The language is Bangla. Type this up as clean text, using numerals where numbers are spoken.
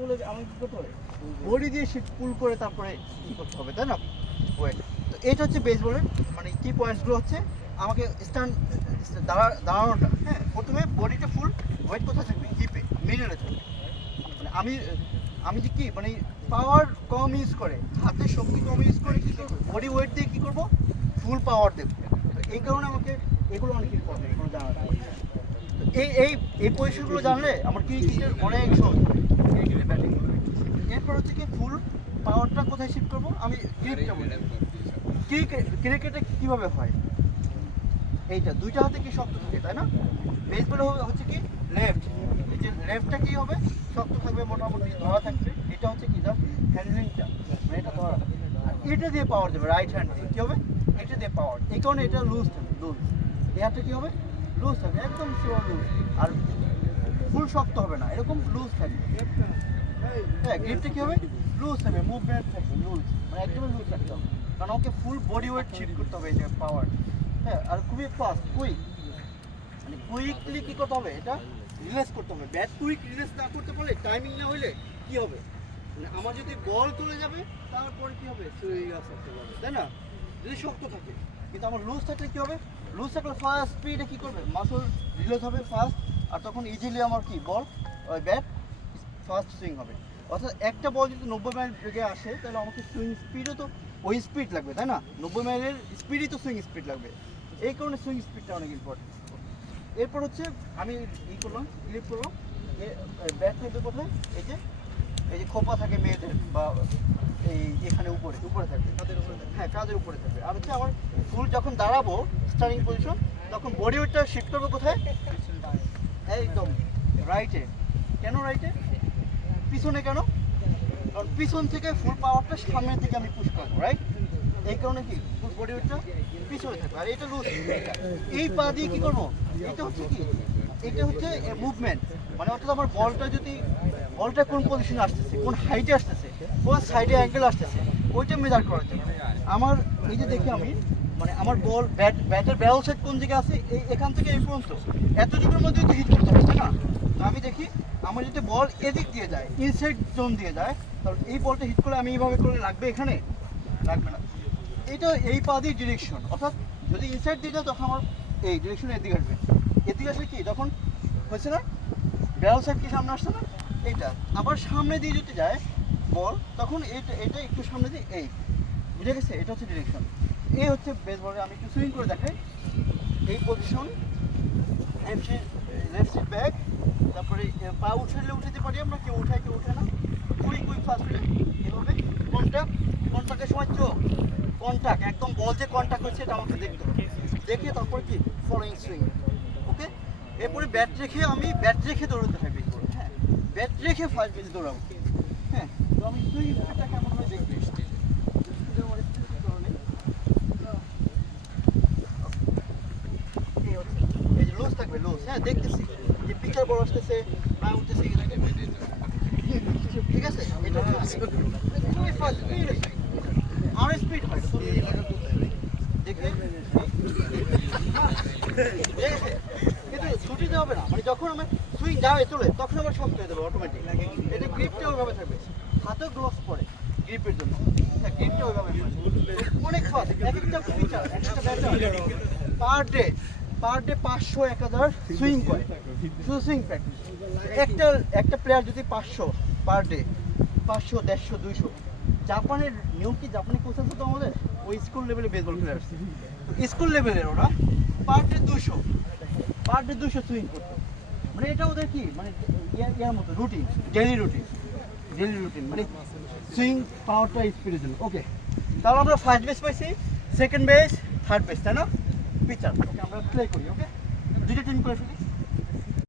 তুলে আমাকে কী করতে হবে? বডি দিয়ে শিট পুল করে তারপরে কী করতে হবে, তাই না? ওয়েট। তো এটা হচ্ছে বেসবলের মানে কি পয়েন্টসগুলো হচ্ছে আমাকে দাঁড়ানোটা, হ্যাঁ, প্রথমে বডিটা ফুল ওয়েট কোথায় থাকবে? হিপে, মিডলে থাকবে। মানে আমি যে কি মানে পাওয়ার কম ইউজ করে, হাতে শক্তি কম ইউজ করে কী করবো, বডি ওয়েট দিয়ে কী করবো, ফুল পাওয়ার দেবো। তো এই কারণে আমাকে এগুলো অনেক ইম্পর্টেন্ট, এগুলো জানাটা। এই এই এই পজিশনগুলো জানলে আমার ক্রিকেটের অনেক সহজ হবে, ক্রিকেটের ব্যাটিং। এরপর হচ্ছে কি ফুল পাওয়ারটা কোথায় শিফট করবো, আমি গ্রিপটা বলি। ক্রিকেটে কীভাবে হয়, এইটা দুইটা হাতে কি শক্ত থাকে, তাই না? বেসবলে হচ্ছে কি লেফট, এই যে লেফটটা কি হবে, শক্ত থাকবে, মোটামুটি ধরা থাকবে। এটা হচ্ছে কি জাস্ট হ্যান্ডলিংটা, মানে এটা ধরা। আর এটা দিয়ে পাওয়ার দেবে, রাইট হ্যান্ড দিয়ে কী হবে, এটা দিয়ে পাওয়ার। এই কারণে এটা লুজ থাকবে, লুজ। এই হাতটা কী হবে, লুজ থাকবে, একদম শিওর লুজ। আর ফুল শক্ত হবে না, এরকম লুজ থাকবে। হ্যাঁ, গ্রিপটা কী হবে, লুজ থাকবে, মুভমেন্ট থাকবে লুজ, মানে একদমই লুজ রাখতে হবে। কারণ ওকে ফুল বডি ওয়েট শিফট করতে হবে, এই যে পাওয়ার। হ্যাঁ, আর খুবই ফাস্ট, কুইক, মানে কুইকলি কী করতে হবে, এটা রিলিজ করতে হবে। ব্যাট কুইক রিলিজ না করতে পারলে, টাইমিং না হলে কী হবে, মানে আমার যদি বল চলে যাবে তারপরে কী হবে, সুইং আসতে পারবে, তাই না? যদি শক্ত থাকে। কিন্তু আমার লুজ থাকলে কী হবে, লুজ থাকলে ফাস্ট স্পিডে কী করবে, মাসল রিলিজ হবে ফাস্ট, আর তখন ইজিলি আমার কি বল ওই ব্যাট ফাস্ট সুইং হবে। অর্থাৎ একটা বল যদি 90 মাইল বেগে আসে তাহলে আমাকে সুইং স্পিডও তো ওই স্পিড লাগবে, তাই না? 90 মাইলের স্পিডই তো সুইং স্পিড লাগবে। এই কারণে সুইং স্পিডটা অনেক ইম্পর্টেন্ট। এরপর হচ্ছে আমি করলাম, ক্লিপ করলাম, ব্যাট থাকবে কোথায়, এই যে খোপা থাকে মেয়েদের, বা এই এখানে উপরে থাকবে, হ্যাঁ, কাঁধের উপরে থাকবে। আর হচ্ছে আমার ফুল যখন দাঁড়াবো স্টার্টিং পজিশন, তখন বডি ওয়েটটা শিফট করবো কোথায়, একদম রাইটে। কেন রাইটে, পিছনে কেন, কারণ পিছন থেকে ফুল পাওয়ারটা সামনের দিকে আমি পুশ করবো, রাইট? এই কারণে কি ফুল বডি ওয়েটটা পিছনে থাকবে। আর এটা লুজ, এই পা দিয়ে কী করবো, এটা হচ্ছে কি, এটা হচ্ছে মুভমেন্ট, মানে অর্থাৎ আমার বলটা কোন পজিশনে আসতেছে, কোন হাইটে আসতেছে, কোন সাইডে অ্যাঙ্গেল আসতেছে, ওইটা মেজার করার জন্য আমার এই যে দেখি আমি, মানে আমার বল ব্যাটের ব্যাল সেট কোন দিকে আছে, এখান থেকে এই পর্যন্ত এতটুকুর মধ্যে যদি হিট করতে হবে, তাই না? তো আমি দেখি আমার যদি বল এদিক দিয়ে যায়, ইনসাইড জোন দিয়ে যায়, তাহলে এই বলটা হিট করলে আমি এইভাবে করলে লাগবে, এখানে লাগবে না। এটা এই পা দিয়ে ডিরেকশন, অর্থাৎ যদি ইনসাইড দিয়ে যায় তখন আমার এই ডিরেকশন এদিকে আসবে। এদিকে আসলে কি তখন হয়েছে না, ব্যাল সাইড কি সামনে আসছে না, এইটা আবার সামনে দিয়ে যদি যায় বল, তখন এটা একটু সামনে দিয়ে এই, বুঝে গেছে? এটা হচ্ছে ডিরেকশন। এই হচ্ছে বেসবলে আমি একটু সুইং করে দেখাই। এই পজিশন, লেফট সিট ব্যাক, তারপরে পা উঠালে উঠাতে পারি আমরা, কেউ উঠায় কেউ উঠে না, কুইক ফাস্ট এভাবে। কন্টাক্টের সময় চোখ কন্টাক্ট, একদম বল যে কন্টাক্ট হচ্ছে এটা আমাকে দেখতে হবে, দেখে তারপর কি ফলোইং সুইং, ওকে? এরপরে ব্যাট রেখে দৌড়াতে থাকবে, হ্যাঁ, ব্যাট রেখে ফার্স্ট বেজে দৌড়াবো, হ্যাঁ। তো আমি সুইং স্পিডটা কেমন হয় দেখবি, এই যে লুজ থাকবে, লুজ, হ্যাঁ, দেখতেছি যে পিকচার বড় আসতেছে, না উঠতেছে, ঠিক আছে? এটা খুবই ফাস্ট স্পিড, আর স্পিড হয় দেখে, কিন্তু ছুটিতে হবে না, মানে যখন আমার সুইং যাবে চলে তখন আবার শক্ত হয়ে যাবে অটোমেটিক। এটা গ্রিপটা ওইভাবে থাকবে, হাতেও গ্লোভস পরে গ্রিপের জন্য, হ্যাঁ, গ্রিপটা ওইভাবে অনেক ফাস্ট। এক একটা ফিচার, এক একটা ব্যাটার পার ডে 500-1000 সুইং করে, শুধু সুইং প্র্যাকটিস। একটা প্লেয়ার যদি 500 পার ডে, 500, 150, 200, জাপানের নিয়ম কি, জাপানি কোচ আছে তো আমাদের, ওই স্কুল লেভেলে বেসবল প্লেয়ার, তো স্কুল লেভেলের ওরা পার ডে 200 সুইং করতো। মানে এটা ওদের কি, মানে ইয়ার মতো রুটিন, ডেইলি রুটিন, মানে সুইং পাওয়ারটা স্পিডের জন্য। ওকে, তাহলে আমরা ফার্স্ট বেস পাইছি, সেকেন্ড বেস, থার্ড বেস, তাই না? পিচার, ওকে, আমরা প্লে করি, ওকে, দুইটা টিম করে ফেলি।